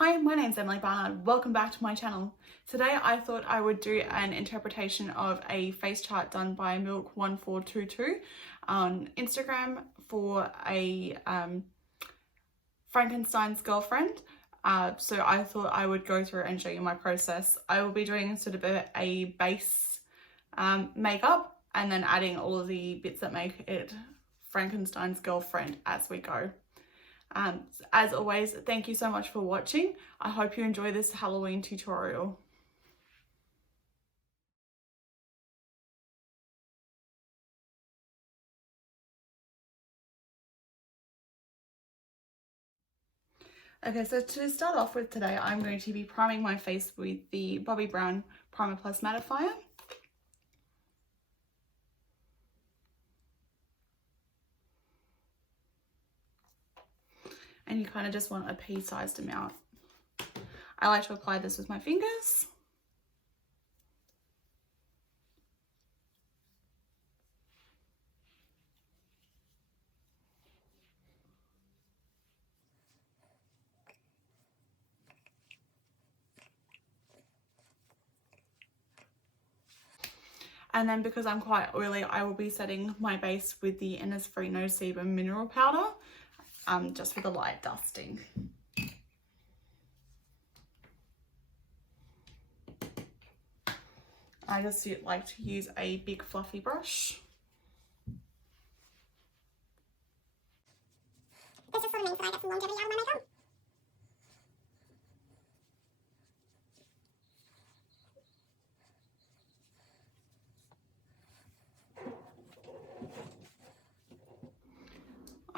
Hi, my name's Emily Barnard. Welcome back to my channel. Today I thought I would do an interpretation of a face chart done by Milk1422 on Instagram for a Frankenstein's girlfriend. So I thought I would go through and show you my process. I will be doing sort of a base makeup and then adding all of the bits that make it Frankenstein's girlfriend as we go. As always, thank you so much for watching. I hope you enjoy this Halloween tutorial. Okay, so to start off with today, I'm going to be priming my face with the Bobbi Brown Primer Plus Mattifier. And you kind of just want a pea-sized amount. I like to apply this with my fingers. And then because I'm quite oily, I will be setting my base with the Innisfree No Sebum Mineral Powder, just with a light dusting. I just like to use a big fluffy brush. This just sort of means that I get some longevity out of my makeup.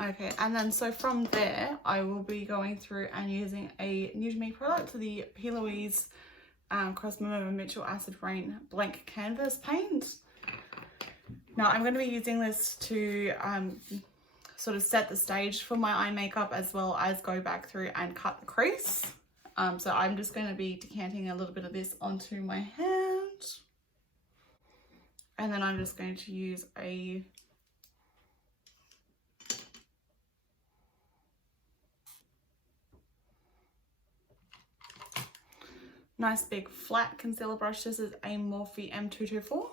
Okay, and then so from there, I will be going through and using a new to me product, the P. Louise Cosmetics Mitchell Acid Rain Blank Canvas Paint. Now I'm going to be using this to sort of set the stage for my eye makeup as well as go back through and cut the crease. So I'm just going to be decanting a little bit of this onto my hand. And then I'm just going to use a nice big flat concealer brush. This is a Morphe M224.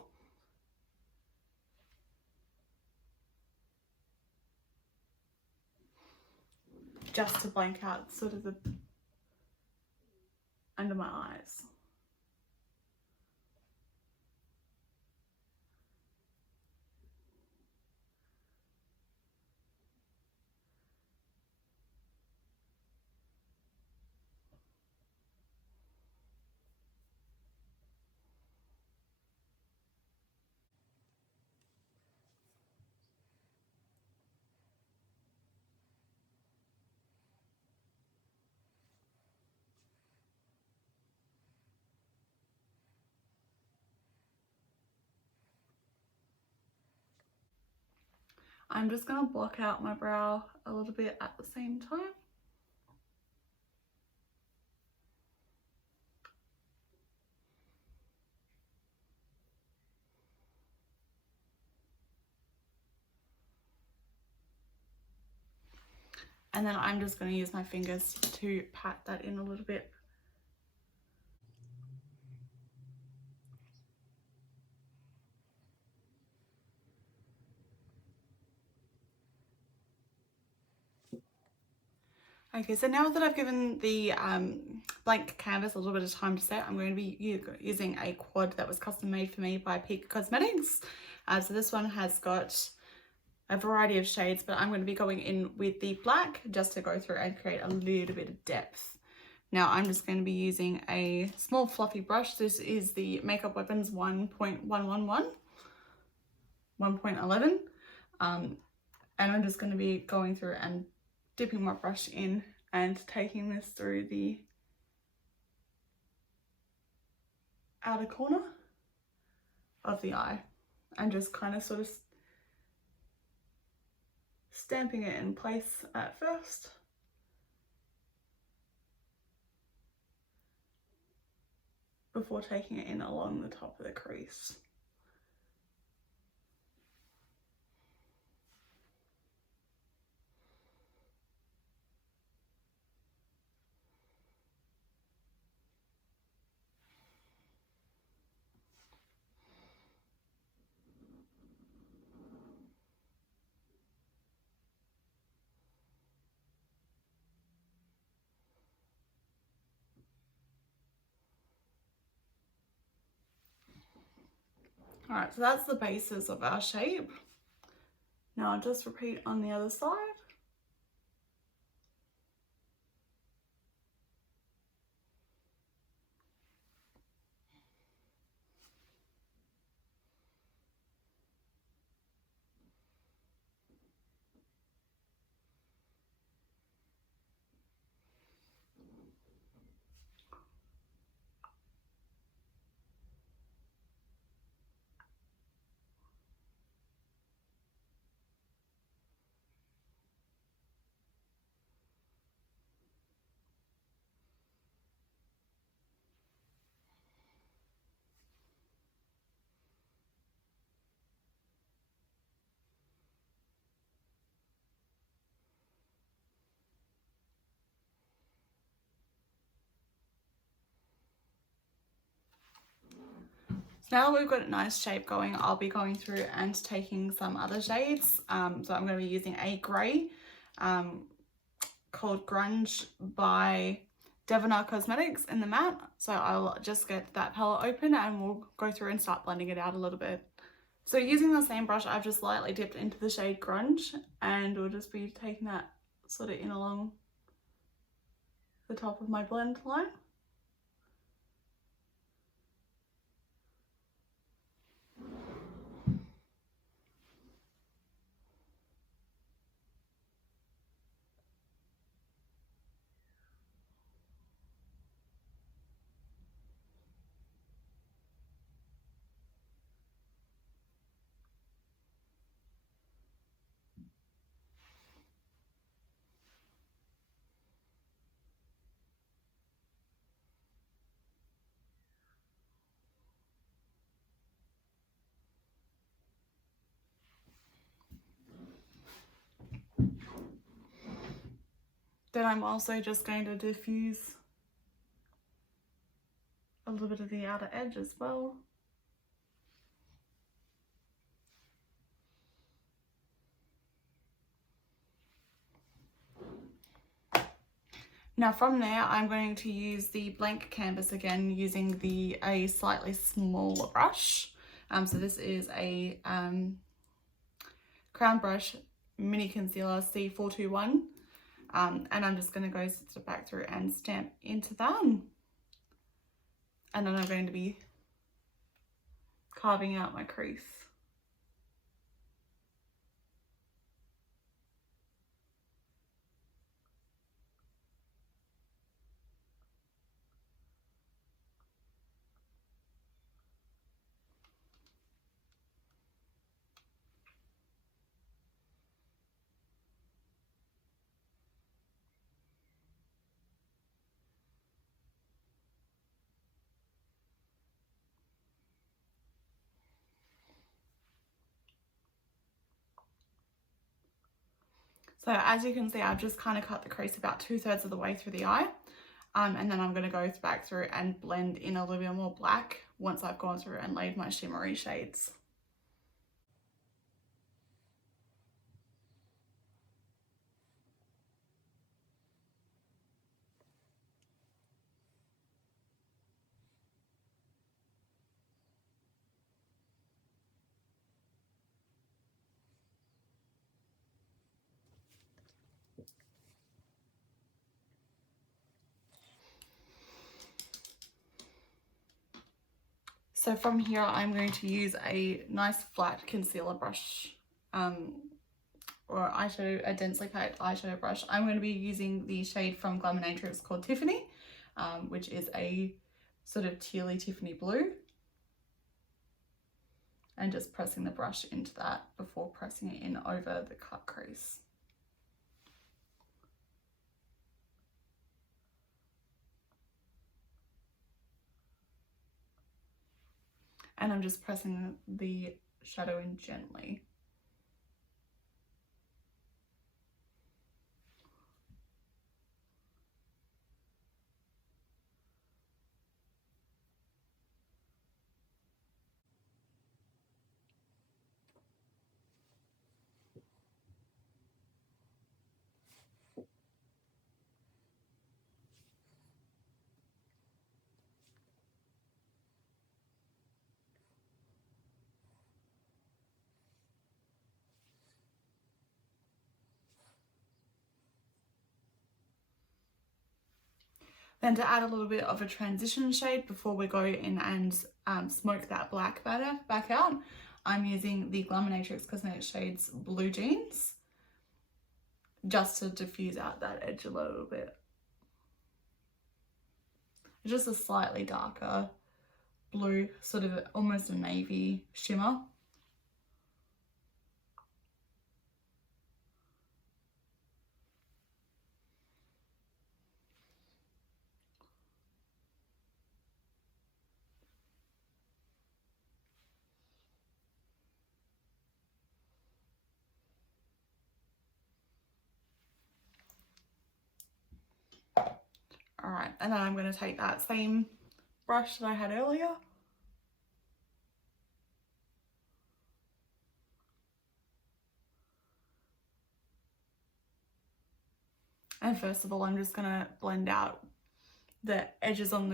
Just to blank out sort of the under my eyes. I'm just going to block out my brow a little bit at the same time. And then I'm just going to use my fingers to pat that in a little bit. Okay, so now that I've given the blank canvas a little bit of time to set, I'm going to be using a quad that was custom made for me by Peak Cosmetics. So this one has got a variety of shades, but I'm going to be going in with the black just to go through and create a little bit of depth. Now I'm just going to be using a small fluffy brush. This is the Makeup Weapons 1.111, 1.11. And I'm just going to be going through and dipping my brush in and taking this through the outer corner of the eye and just kind of sort of stamping it in place at first. Before taking it in along the top of the crease. Alright, so that's the basis of our shape. Now I'll just repeat on the other side. Now that we've got a nice shape going, I'll be going through and taking some other shades. So I'm going to be using a grey called Grunge by Devinah Cosmetics in the matte. So I'll just get that palette open and we'll go through and start blending it out a little bit. So using the same brush, I've just lightly dipped into the shade Grunge, and we'll just be taking that sort of in along the top of my blend line. Then I'm also just going to diffuse a little bit of the outer edge as well. Now from there, I'm going to use the blank canvas again, using a slightly smaller brush. So this is a Crown Brush Mini Concealer C421. And I'm just going to go back through and stamp into that. And then I'm going to be carving out my crease. So as you can see, I've just kind of cut the crease about 2/3 of the way through the eye. And then I'm going to go back through and blend in a little bit more black once I've gone through and laid my shimmery shades. So from here, I'm going to use a nice flat concealer brush, or a densely packed eyeshadow brush. I'm going to be using the shade from Glaminatrix called Tiffany, which is a sort of tealy Tiffany blue. And just pressing the brush into that before pressing it in over the cut crease. And I'm just pressing the shadow in gently. Then to add a little bit of a transition shade before we go in and smoke that black back out, I'm using the Glaminatrix Cosmetics shades Blue Jeans, just to diffuse out that edge a little bit. Just a slightly darker blue, sort of almost a navy shimmer. Alright, and then I'm going to take that same brush that I had earlier. And first of all, I'm just going to blend out the edges on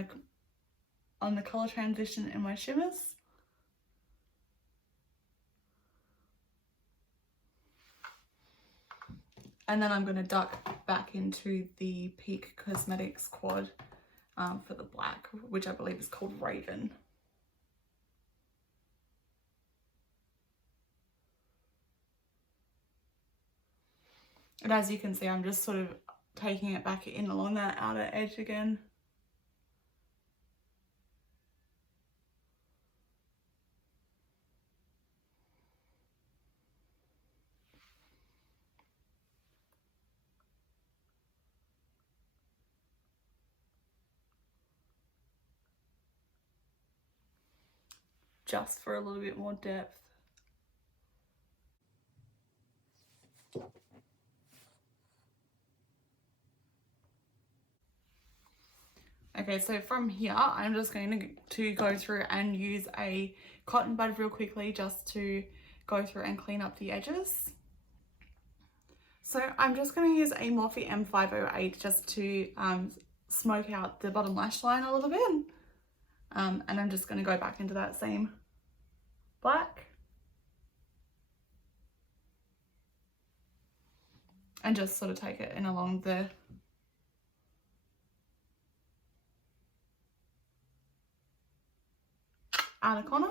the colour transition in my shimmers. And then I'm going to duck back into the Peak Cosmetics quad for the black, which I believe is called Raven. And as you can see, I'm just sort of taking it back in along that outer edge again. Just for a little bit more depth. Okay, so from here, I'm just going to go through and use a cotton bud real quickly just to go through and clean up the edges. So I'm just going to use a Morphe M508 just to smoke out the bottom lash line a little bit. And I'm just going to go back into that same black. And just sort of take it in along the outer corner.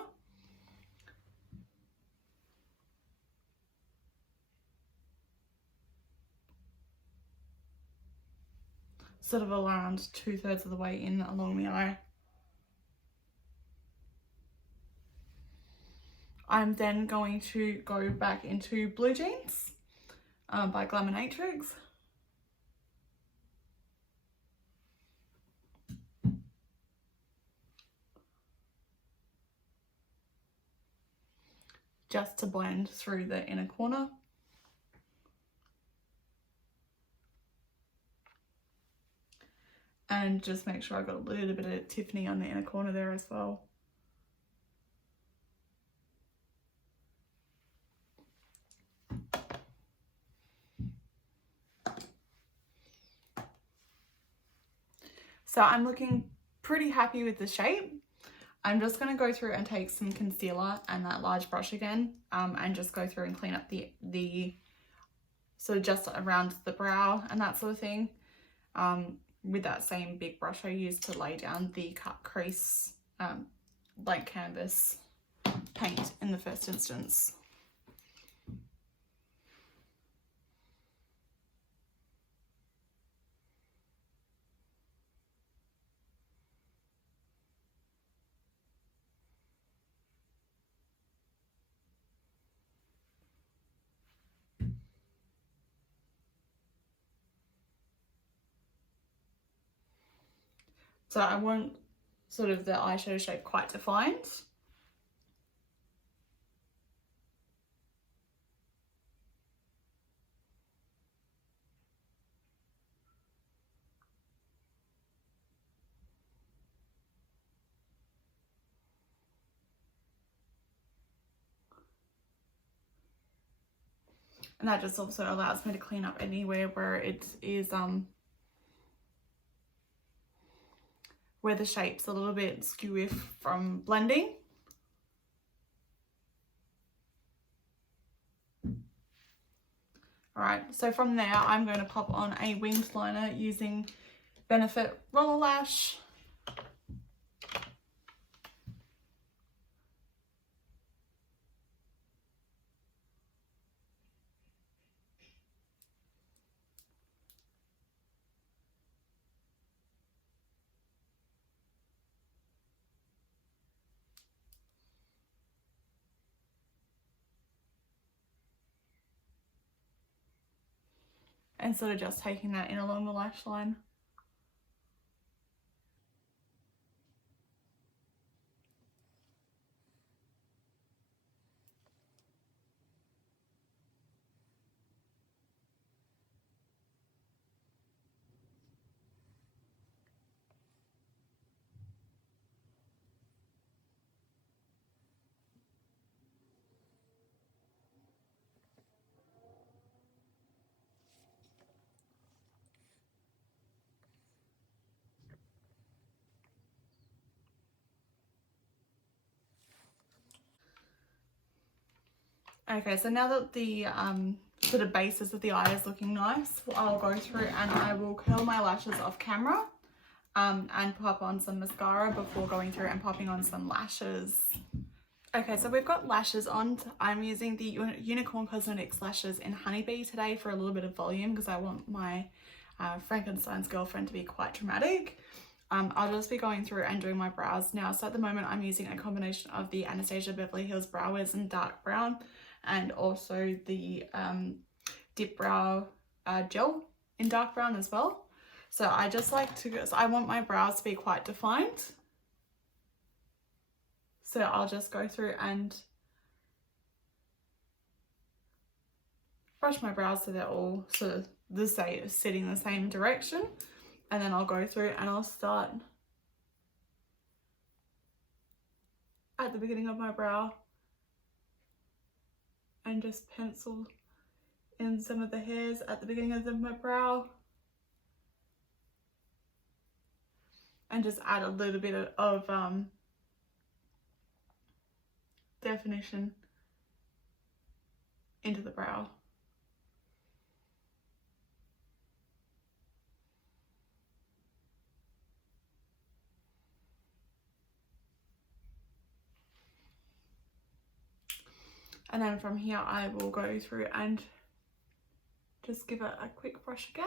Sort of around 2/3 of the way in along the eye. I'm then going to go back into Blue Jeans by Glaminatrix. Just to blend through the inner corner. And just make sure I've got a little bit of Tiffany on the inner corner there as well. So I'm looking pretty happy with the shape. I'm just going to go through and take some concealer and that large brush again and just go through and clean up the sort of just around the brow and that sort of thing with that same big brush I used to lay down the cut crease blank canvas paint in the first instance. So I want sort of the eyeshadow shape quite defined. And that just also allows me to clean up anywhere where it is where the shape's a little bit skewy from blending. Alright, so from there I'm going to pop on a winged liner using Benefit Roller Lash. And sort of just taking that in along the lash line. Okay, so now that the sort of basis of the eye is looking nice, I'll go through and I will curl my lashes off camera and pop on some mascara before going through and popping on some lashes. Okay, so we've got lashes on. I'm using the Unicorn Cosmetics lashes in Honeybee today for a little bit of volume because I want my Frankenstein's girlfriend to be quite dramatic. I'll just be going through and doing my brows now. So at the moment I'm using a combination of the Anastasia Beverly Hills Brow Wiz in dark brown and also the Dip Brow gel in dark brown as well. So I just like to, so I want my brows to be quite defined. So I'll just go through and brush my brows so they're all sort of the same, sitting the same direction. And then I'll go through and I'll start at the beginning of my brow and just pencil in some of the hairs at the beginning of my brow. And just add a little bit of definition into the brow. And then from here I will go through and just give it a quick brush again.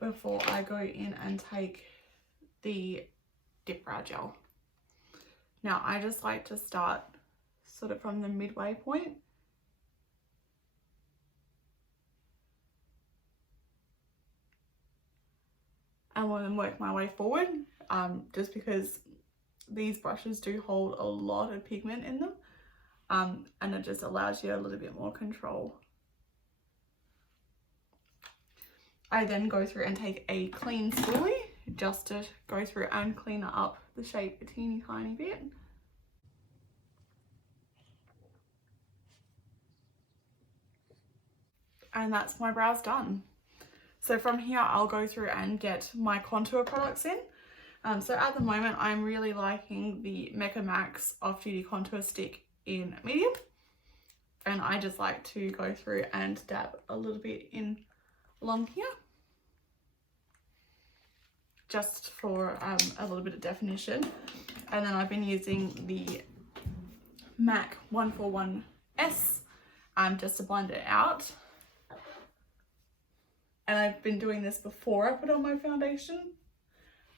Before I go in and take the Dip Brow Gel. Now I just like to start sort of from the midway point. And then work my way forward, just because these brushes do hold a lot of pigment in them, and it just allows you a little bit more control. I then go through and take a clean spoolie just to go through and clean up the shape a teeny tiny bit. And that's my brows done. So from here I'll go through and get my contour products in. So at the moment I'm really liking the Mecca Max Off Duty Contour Stick in medium. And I just like to go through and dab a little bit in along here. Just for a little bit of definition. And then I've been using the MAC 141S just to blend it out. And I've been doing this before I put on my foundation,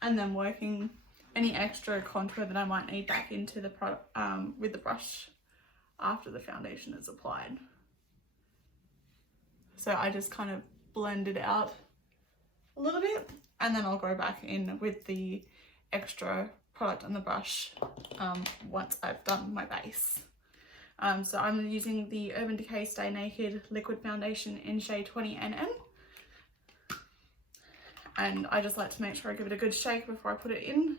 and then working any extra contour that I might need back into the product with the brush after the foundation is applied. So I just kind of blend it out a little bit, and then I'll go back in with the extra product on the brush once I've done my base. So I'm using the Urban Decay Stay Naked Liquid Foundation in shade 20NN. And I just like to make sure I give it a good shake before I put it in.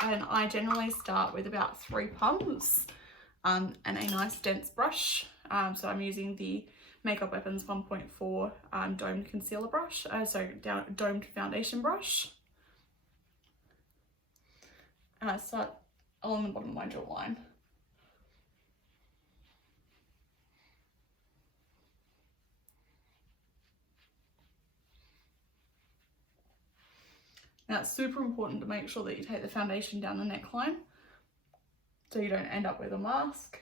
And I generally start with about 3 pumps and a nice dense brush. So I'm using the Makeup Weapons 1.4 domed concealer brush, domed foundation brush. And I start along the bottom of my jawline. Now it's super important to make sure that you take the foundation down the neckline so you don't end up with a mask.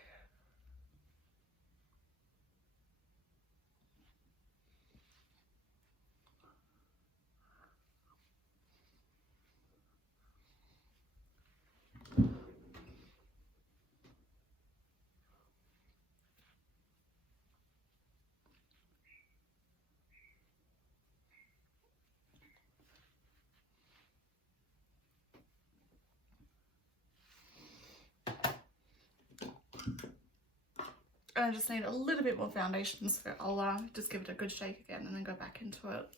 And I just need a little bit more foundation, so I'll just give it a good shake again and then go back into it.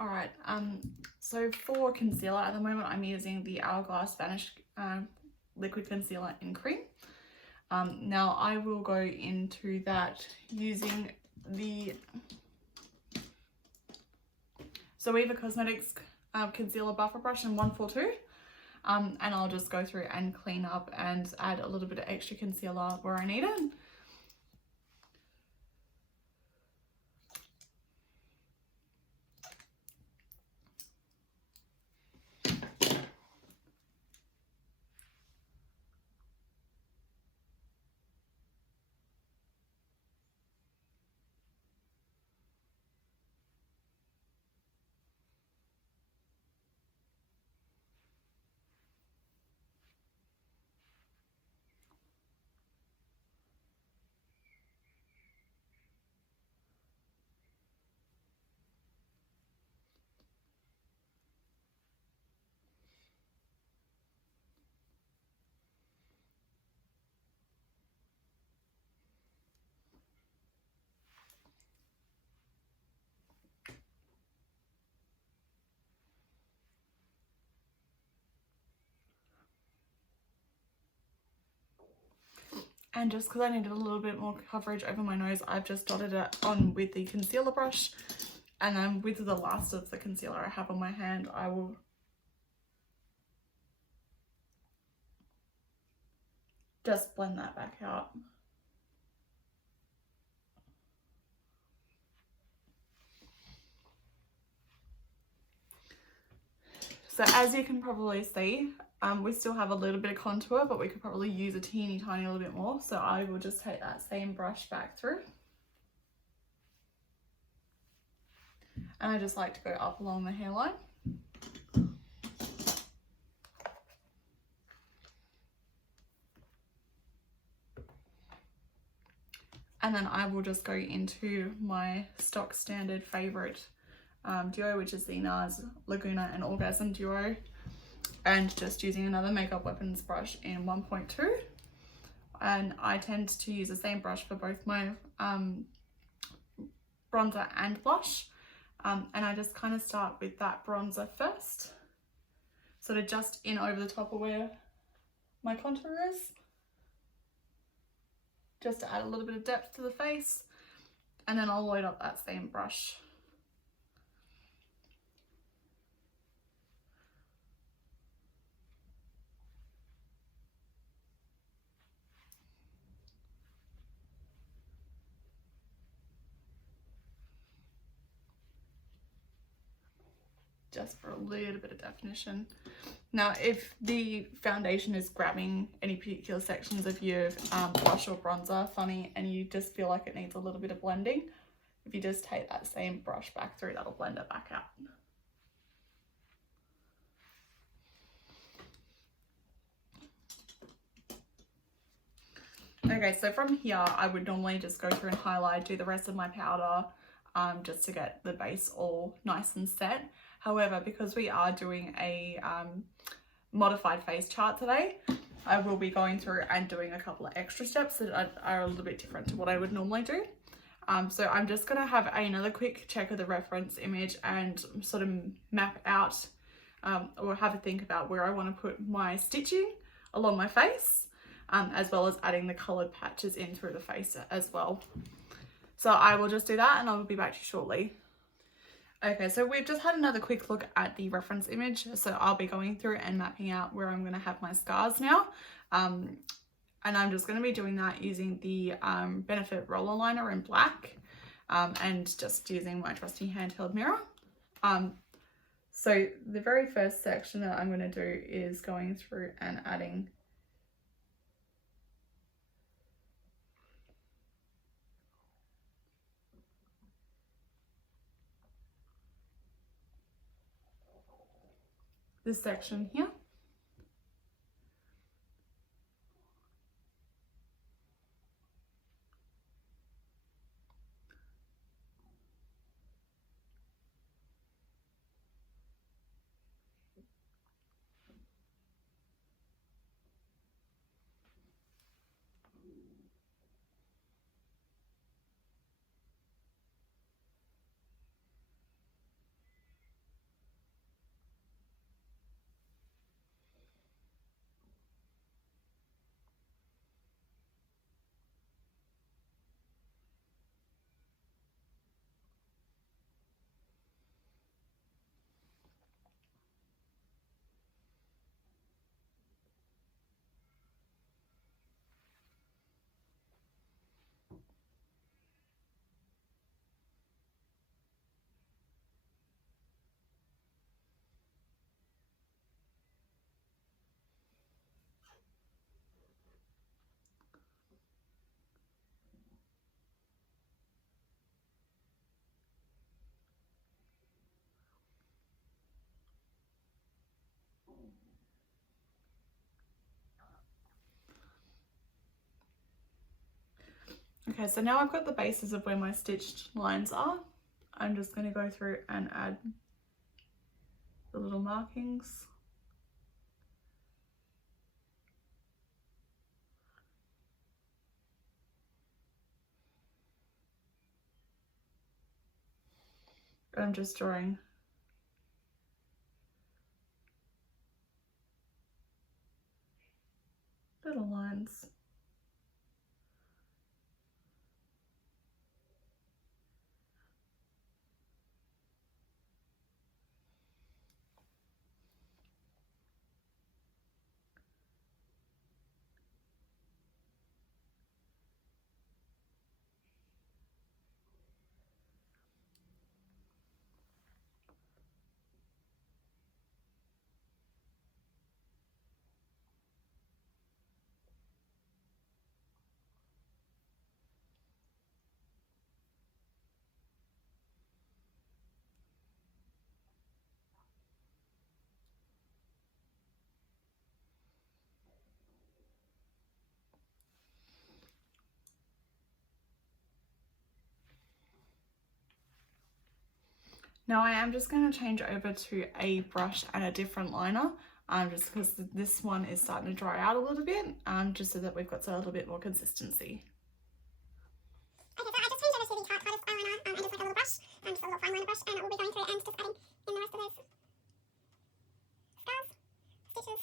Alright, so for concealer at the moment I'm using the Hourglass Vanish Liquid Concealer in Cream. Now I will go into that using the Devinah Cosmetics Concealer Buffer Brush in 142. And I'll just go through and clean up and add a little bit of extra concealer where I need it. And just because I needed a little bit more coverage over my nose, I've just dotted it on with the concealer brush. And then with the last of the concealer I have on my hand, I will just blend that back out. So as you can probably see, we still have a little bit of contour, but we could probably use a teeny tiny little bit more. So I will just take that same brush back through. And I just like to go up along the hairline. And then I will just go into my stock standard favourite duo, which is the NARS Laguna and Orgasm duo, and just using another Makeup Weapons brush in 1.2. And I tend to use the same brush for both my bronzer and blush, and I just kind of start with that bronzer first, sort of just in over the top of where my contour is, just to add a little bit of depth to the face, and then I'll load up that same brush. Just for a little bit of definition. Now, if the foundation is grabbing any particular sections of your blush or bronzer funny and you just feel like it needs a little bit of blending, if you just take that same brush back through, that'll blend it back out. Okay, so from here, I would normally just go through and highlight, do the rest of my powder, just to get the base all nice and set. However, because we are doing a modified face chart today, I will be going through and doing a couple of extra steps that are a little bit different to what I would normally do. So I'm just going to have another quick check of the reference image and sort of map out or have a think about where I want to put my stitching along my face, as well as adding the coloured patches in through the face as well. So I will just do that and I will be back to you shortly. Okay, so we've just had another quick look at the reference image. So I'll be going through and mapping out where I'm going to have my scars now. And I'm just going to be doing that using the Benefit roller liner in black and just using my trusty handheld mirror. So the very first section that I'm going to do is going through and adding this section here. Okay, so now I've got the bases of where my stitched lines are. I'm just going to go through and add the little markings. I'm just drawing little lines. Now I am just going to change over to a brush and a different liner, just because this one is starting to dry out a little bit, just so that we've got a little bit more consistency. Okay, so I just changed over to the Tarte Artist eyeliner and just like a little brush, just a little fine liner brush, and we'll be going through and just adding in the rest of those scars, stitches.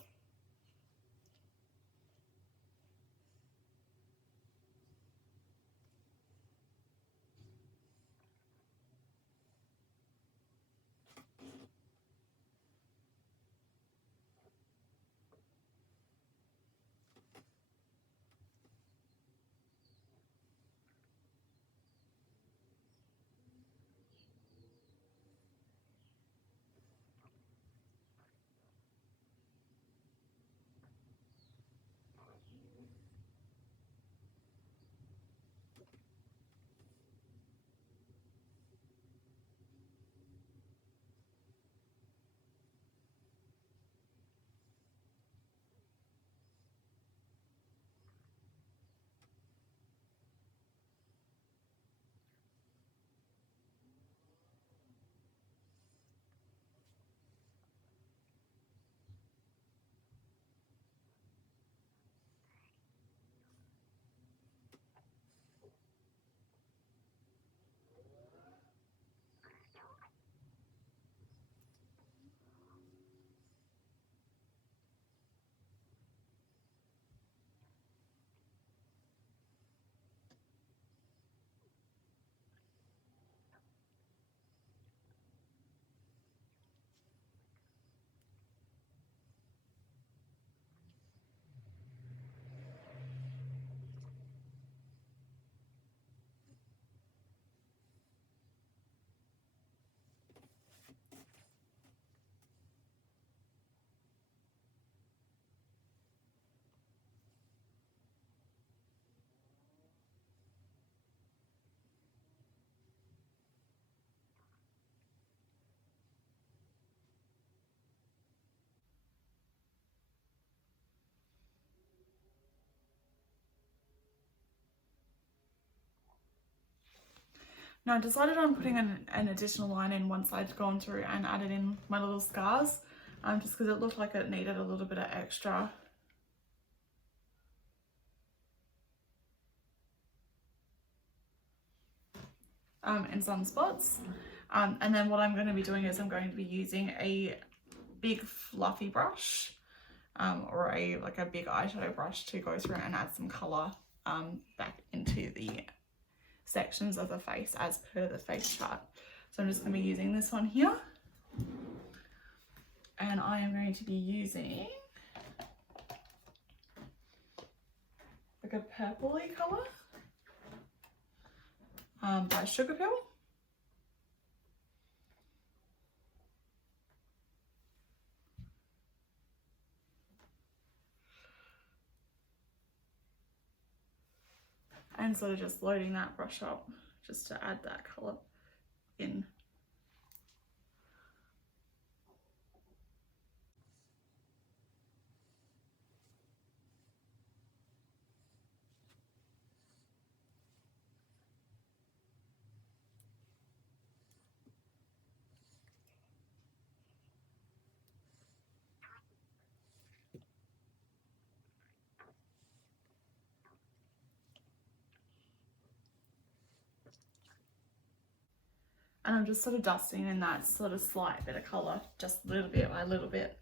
Now I decided on putting an additional line in once I'd gone through and added in my little scars, just because it looked like it needed a little bit of extra. In some spots. And then what I'm going to be doing is I'm going to be using a big fluffy brush, or a big eyeshadow brush to go through and add some colour back into the sections of the face as per the face chart. So I'm just going to be using this one here, and I am going to be using like a purpley colour by Sugarpill. And sort of just loading that brush up just to add that colour in. And I'm just sort of dusting in that sort of slight bit of colour, just little bit by little bit.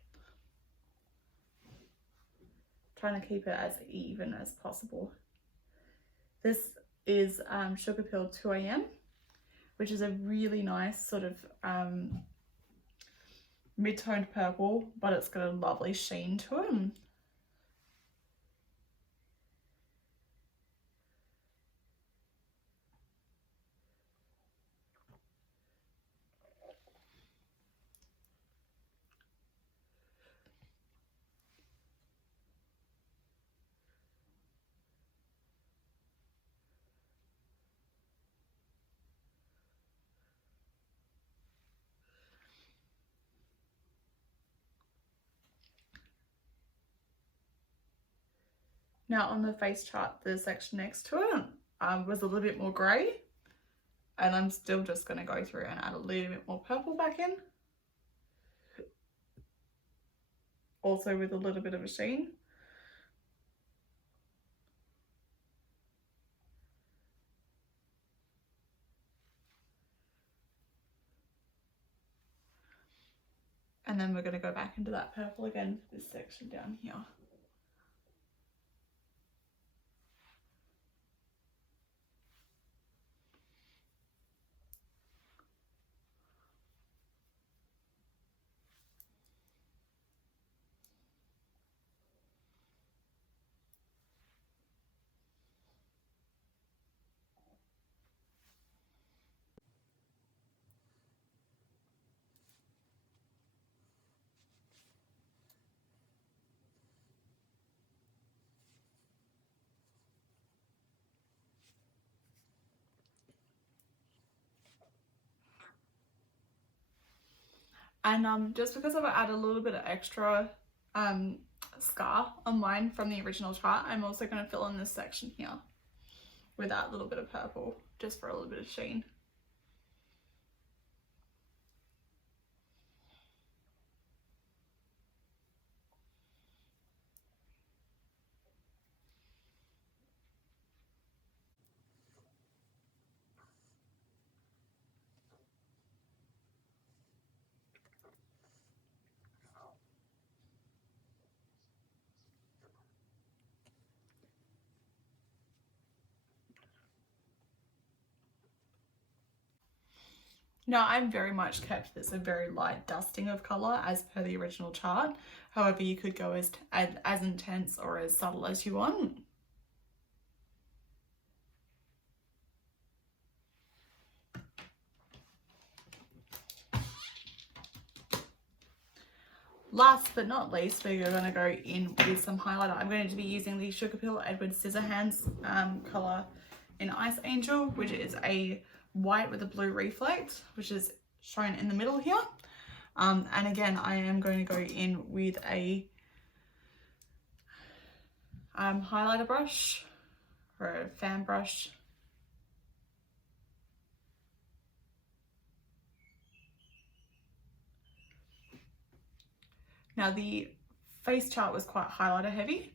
Trying to keep it as even as possible. This is Sugarpill 2 AM, which is a really nice sort of mid-toned purple, but it's got a lovely sheen to it. Now on the face chart, the section next to it was a little bit more grey, and I'm still just going to go through and add a little bit more purple back in. Also with a little bit of a sheen. And then we're going to go back into that purple again for this section down here. And just because I've added a little bit of extra scar on mine from the original chart, I'm also going to fill in this section here with that little bit of purple, just for a little bit of sheen. Now I'm very much kept this a very light dusting of colour as per the original chart. However, you could go as intense or as subtle as you want. Last but not least, we're going to go in with some highlighter. I'm going to be using the Sugarpill Edward Scissorhands colour in Ice Angel, which is a white with a blue reflect, which is shown in the middle here. And again, I am going to go in with a highlighter brush or a fan brush. Now the face chart was quite highlighter heavy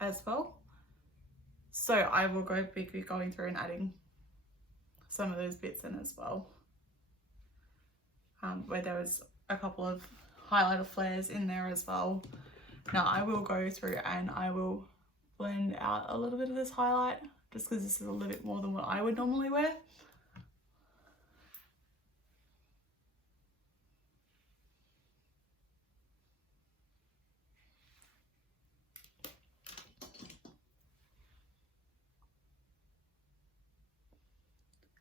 as well. So I will be going through and adding some of those bits in as well. Where there was a couple of highlighter flares in there as well. Now I will go through and I will blend out a little bit of this highlight, just because this is a little bit more than what I would normally wear.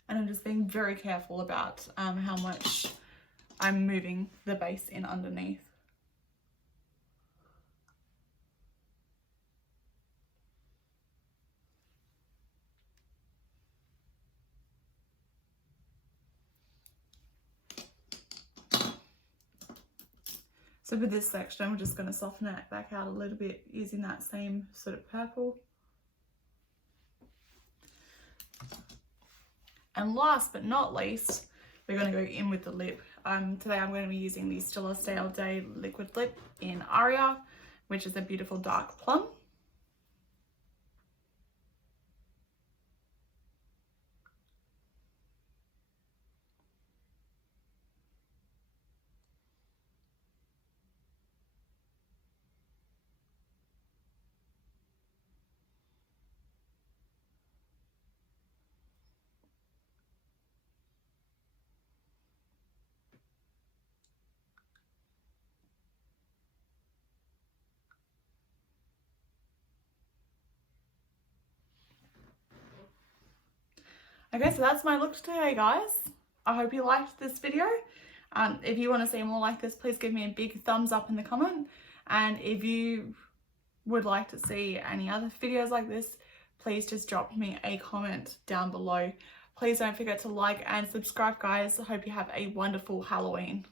And I'm just being very careful about how much I'm moving the base in underneath. So with this section, I'm just going to soften it back out a little bit using that same sort of purple. And last but not least, we're going to go in with the lip. Today I'm going to be using the Still Stay All Day liquid lip in Aria, which is a beautiful dark plum. Okay, so that's my look today, guys. I hope you liked this video. If you want to see more like this, please give me a big thumbs up in the comment. And if you would like to see any other videos like this, please just drop me a comment down below. Please don't forget to like and subscribe, guys. I hope you have a wonderful Halloween.